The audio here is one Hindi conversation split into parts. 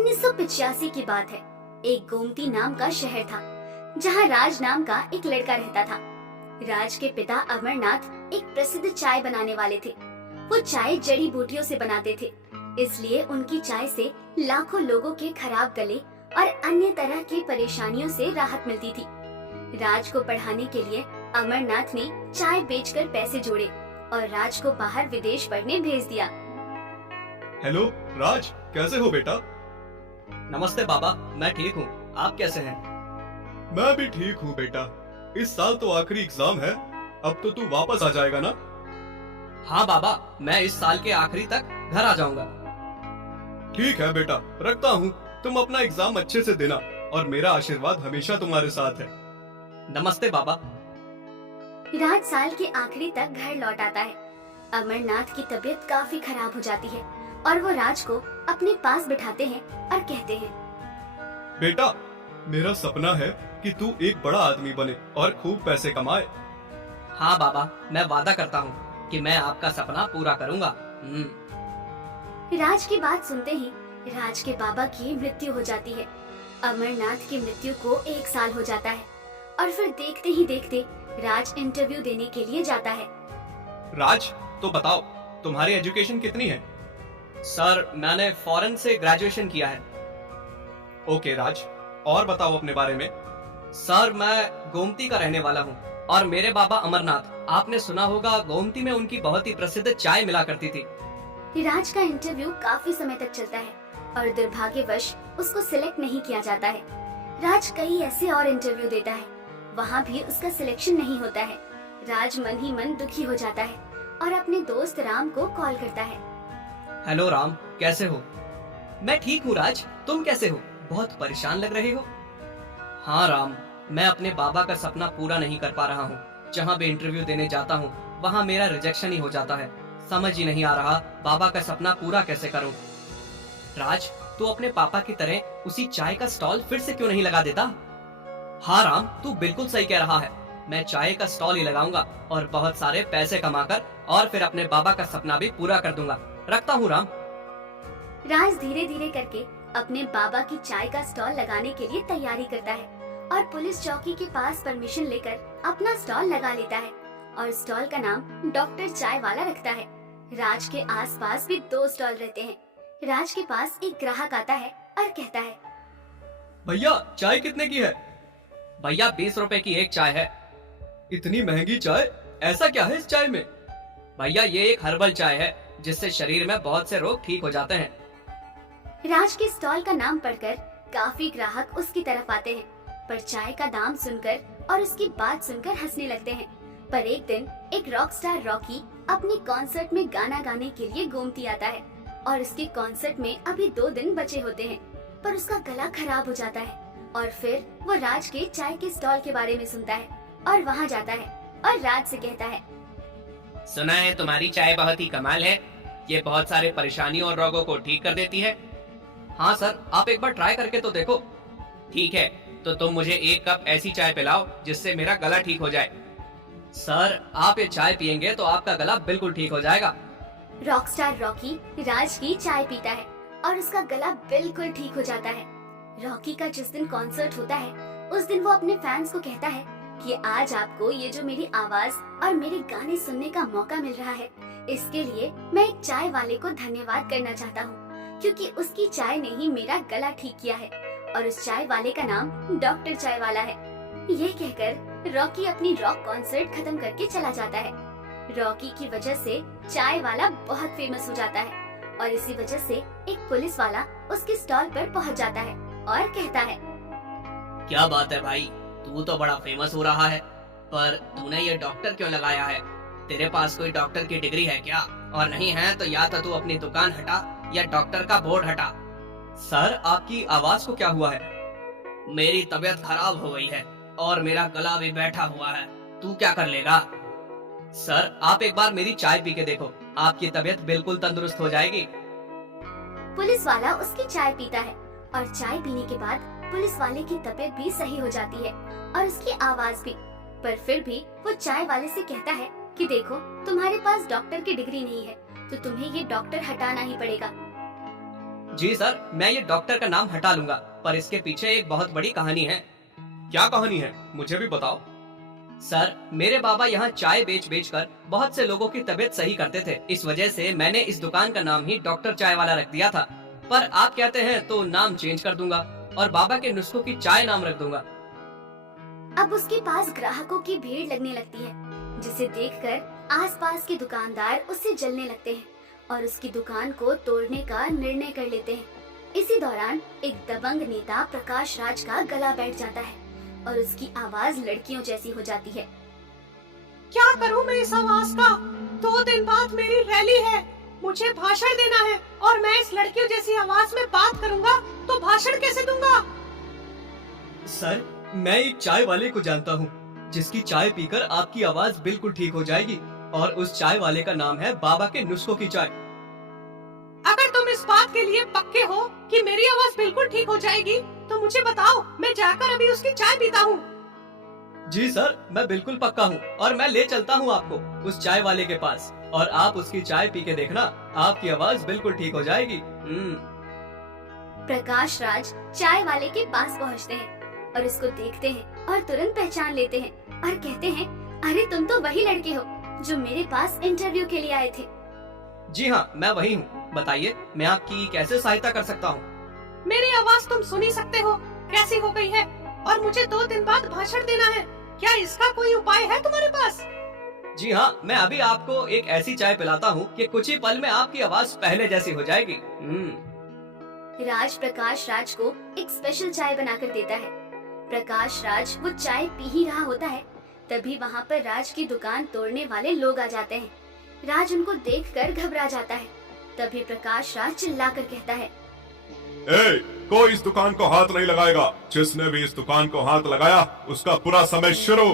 1985 की बात है। एक गोमती नाम का शहर था जहाँ राज नाम का एक लड़का रहता था। राज के पिता अमरनाथ एक प्रसिद्ध चाय बनाने वाले थे। वो चाय जड़ी बूटियों से बनाते थे, इसलिए उनकी चाय से लाखों लोगों के खराब गले और अन्य तरह की परेशानियों से राहत मिलती थी। राज को पढ़ाने के लिए अमरनाथ ने चाय बेचकर पैसे जोड़े और राज को बाहर विदेश पढ़ने भेज दिया। हेलो राज, कैसे हो बेटा? नमस्ते बाबा, मैं ठीक हूँ। आप कैसे हैं? मैं भी ठीक हूँ बेटा। इस साल तो आखिरी एग्जाम है, अब तो तू वापस आ जाएगा ना? हाँ बाबा, मैं इस साल के आखिरी तक घर आ जाऊंगा। ठीक है बेटा, रखता हूँ। तुम अपना एग्जाम अच्छे से देना और मेरा आशीर्वाद हमेशा तुम्हारे साथ है। नमस्ते बाबा। राज साल के आखिरी तक घर लौट आता है। अमरनाथ की तबीयत काफी खराब हो जाती है और वो राज को अपने पास बिठाते हैं और कहते हैं, बेटा, मेरा सपना है कि तू एक बड़ा आदमी बने और खूब पैसे कमाए। हाँ बाबा, मैं वादा करता हूँ कि मैं आपका सपना पूरा करूँगा। राज की बात सुनते ही राज के बाबा की मृत्यु हो जाती है। अमरनाथ की मृत्यु को 1 साल हो जाता है और फिर देखते ही देखते राज इंटरव्यू देने के लिए जाता है। राज, तो बताओ तुम्हारी एजुकेशन कितनी है? सर, मैंने फॉरेन से ग्रेजुएशन किया है। ओके राज, और बताओ अपने बारे में। सर, मैं गोमती का रहने वाला हूँ और मेरे बाबा अमरनाथ, आपने सुना होगा, गोमती में उनकी बहुत ही प्रसिद्ध चाय मिला करती थी। राज का इंटरव्यू काफी समय तक चलता है और दुर्भाग्यवश उसको सिलेक्ट नहीं किया जाता है। राज कई ऐसे और इंटरव्यू देता है, वहाँ भी उसका सिलेक्शन नहीं होता है। राज मन ही मन दुखी हो जाता है और अपने दोस्त राम को कॉल करता है। हेलो राम, कैसे हो? मैं ठीक हूँ राज, तुम कैसे हो? बहुत परेशान लग रहे हो। हाँ राम, मैं अपने बाबा का सपना पूरा नहीं कर पा रहा हूँ। जहाँ भी इंटरव्यू देने जाता हूँ वहाँ मेरा रिजेक्शन ही हो जाता है। समझ ही नहीं आ रहा बाबा का सपना पूरा कैसे करूँ। राज, तू अपने पापा की तरह उसी चाय का स्टॉल फिर से क्यों नहीं लगा देता? हाँ राम, तू बिल्कुल सही कह रहा है। मैं चाय का स्टॉल ही लगाऊंगा और बहुत सारे पैसे कमाकर और फिर अपने बाबा का सपना भी पूरा कर दूंगा। रखता हूँ राम। राज धीरे धीरे करके अपने बाबा की चाय का स्टॉल लगाने के लिए तैयारी करता है और पुलिस चौकी के पास परमिशन लेकर अपना स्टॉल लगा लेता है और स्टॉल का नाम डॉक्टर चाय वाला रखता है। राज के आसपास भी 2 स्टॉल रहते हैं। राज के पास एक ग्राहक आता है और कहता है, भैया, चाय कितने की है? भैया, 20 रुपए की एक चाय है। इतनी महंगी चाय? ऐसा क्या है इस चाय में? भैया, ये एक हर्बल चाय है जिससे शरीर में बहुत से रोग ठीक हो जाते हैं। राज के स्टॉल का नाम पढ़कर काफी ग्राहक उसकी तरफ आते हैं, पर चाय का दाम सुनकर और उसकी बात सुनकर हंसने लगते हैं। पर एक दिन एक रॉक स्टार रॉकी अपने कॉन्सर्ट में गाना गाने के लिए गोमती आता है और उसके कॉन्सर्ट में अभी 2 दिन बचे होते हैं, पर उसका गला खराब हो जाता है और फिर वो राज के चाय के स्टॉल के बारे में सुनता है और वहाँ जाता है और राज से कहता है, सुना है तुम्हारी चाय बहुत ही कमाल है, ये बहुत सारे परेशानियों और रोगों को ठीक कर देती है। हाँ सर, आप एक बार ट्राई करके तो देखो। ठीक है, तो तुम मुझे 1 कप ऐसी चाय पिलाओ जिससे मेरा गला ठीक हो जाए। सर, आप ये चाय पियेंगे तो आपका गला बिल्कुल ठीक हो जाएगा। रॉकस्टार रॉकी राज की चाय पीता है और उसका गला बिल्कुल ठीक हो जाता है। रॉकी का जिस दिन कॉन्सर्ट होता है उस दिन वो अपने फैंस को कहता है कि आज आपको ये जो मेरी आवाज और मेरे गाने सुनने का मौका मिल रहा है, इसके लिए मैं एक चाय वाले को धन्यवाद करना चाहता हूँ, क्योंकि उसकी चाय ने ही मेरा गला ठीक किया है और उस चाय वाले का नाम डॉक्टर चाय वाला है। ये कहकर रॉकी अपनी रॉक कॉन्सर्ट खत्म करके चला जाता है। रॉकी की वजह से चाय वाला बहुत फेमस हो जाता है और इसी वजह से एक पुलिस वाला उसके स्टॉल पर पहुंच जाता है और कहता है, क्या बात है भाई, तू तो बड़ा फेमस हो रहा है, पर तूने ये डॉक्टर क्यों लगाया है? तेरे पास कोई डॉक्टर की डिग्री है क्या? और नहीं है तो या तो तू अपनी दुकान हटा या डॉक्टर का बोर्ड हटा। सर, आपकी आवाज को क्या हुआ है? मेरी तबीयत खराब हो गई है और मेरा गला भी बैठा हुआ है। तू क्या कर लेगा? सर, आप एक बार मेरी चाय पी के देखो, आपकी तबीयत बिल्कुल तंदुरुस्त हो जाएगी। पुलिस वाला उसकी चाय पीता है और चाय पीने के बाद पुलिस वाले की तबीयत भी सही हो जाती है और उसकी आवाज भी। पर फिर भी वो चाय वाले से कहता है कि देखो, तुम्हारे पास डॉक्टर की डिग्री नहीं है तो तुम्हें ये डॉक्टर हटाना ही पड़ेगा। जी सर, मैं ये डॉक्टर का नाम हटा लूंगा, पर इसके पीछे एक बहुत बड़ी कहानी है। क्या कहानी है, मुझे भी बताओ। सर, मेरे बाबा यहाँ चाय बेच बेच कर बहुत से लोगों की तबीयत सही करते थे। इस वजह से मैंने इस दुकान का नाम ही डॉक्टर चाय वाला रख दिया था। पर आप कहते हैं तो नाम चेंज कर दूंगा और बाबा के नुस्खों की चाय नाम रख दूंगा। अब उसके पास ग्राहकों की भीड़ लगने लगती है, जिसे देखकर आसपास के दुकानदार उससे जलने लगते हैं और उसकी दुकान को तोड़ने का निर्णय कर लेते हैं। इसी दौरान एक दबंग नेता प्रकाश राज का गला बैठ जाता है और उसकी आवाज लड़कियों जैसी हो जाती है। क्या करूं मैं इस आवाज का? 2 दिन बाद मेरी रैली है, मुझे भाषण देना है और मैं इस लड़कियों जैसी आवाज में बात करूंगा तो भाषण कैसे दूंगा? सर, मैं एक चाय वाले को जानता हूँ जिसकी चाय पीकर आपकी आवाज बिल्कुल ठीक हो जाएगी, और उस चाय वाले का नाम है बाबा के नुस्खों की चाय। अगर तुम इस बात के लिए पक्के हो कि मेरी आवाज बिल्कुल ठीक हो जाएगी तो मुझे बताओ, मैं जाकर अभी उसकी चाय पीता हूँ। जी सर, मैं बिल्कुल पक्का हूँ और मैं ले चलता हूँ आपको उस चाय वाले के पास, और आप उसकी चाय पी के देखना, आपकी आवाज बिल्कुल ठीक हो जाएगी। प्रकाश राज चाय वाले के पास पहुंचते हैं और उसको देखते हैं और तुरंत पहचान लेते हैं और कहते हैं, अरे तुम तो वही लड़के हो जो मेरे पास इंटरव्यू के लिए आए थे। जी हाँ, मैं वही हूँ। बताइए, मैं आपकी कैसे सहायता कर सकता हूँ? मेरी आवाज तुम सुन ही सकते हो कैसी हो गई है, और मुझे 2 दिन बाद भाषण देना है। क्या इसका कोई उपाय है तुम्हारे पास? जी हाँ, मैं अभी आपको एक ऐसी चाय पिलाता हूँ कि कुछ ही पल में आपकी आवाज पहले जैसी हो जाएगी। राज प्रकाश राज को एक स्पेशल चाय बनाकर देता है। प्रकाश राज वो चाय पी ही रहा होता है, तभी वहाँ पर राज की दुकान तोड़ने वाले लोग आ जाते हैं। राज उनको देखकर घबरा जाता है। तभी प्रकाश राज चिल्लाकर कहता है, ए, कोई इस दुकान को हाथ नहीं लगाएगा। जिसने भी इस दुकान को हाथ लगाया उसका पूरा समय शुरू।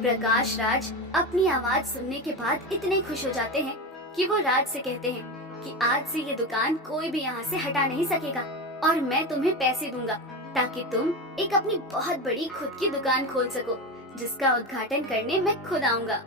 प्रकाश राज अपनी आवाज सुनने के बाद इतने खुश हो जाते हैं कि वो राज से कहते हैं कि आज से ये दुकान कोई भी यहाँ से हटा नहीं सकेगा और मैं तुम्हें पैसे दूंगा ताकि तुम एक अपनी बहुत बड़ी खुद की दुकान खोल सको, जिसका उद्घाटन करने मैं खुद आऊंगा।